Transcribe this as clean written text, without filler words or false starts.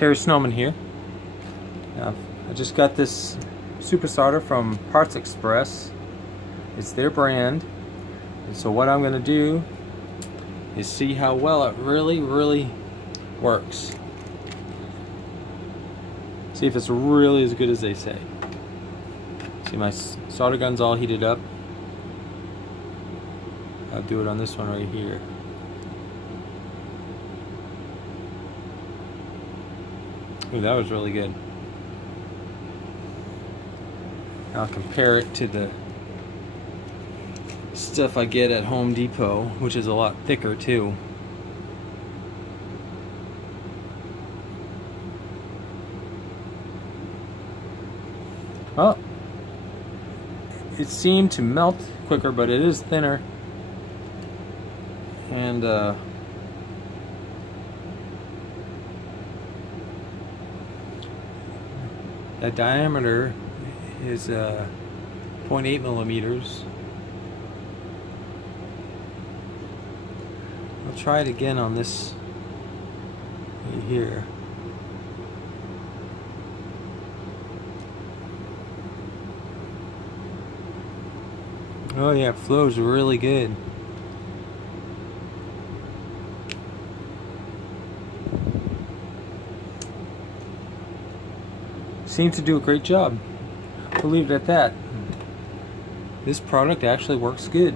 Terry Snowman here. I just got this super solder from Parts Express. It's their brand, and so what I'm going to do is see how well it really works. See if it's really as good as they say. See, my solder gun's all heated up. I'll do it on this one right here. Ooh, that was really good. I'll compare it to the stuff I get at Home Depot, which is a lot thicker too. Well, it seemed to melt quicker, but it is thinner. And that diameter is 0.8 millimeters. I'll try it again on this right here. Oh yeah, it flows really good. Seems to do a great job. We'll leave it at that. This product actually works good.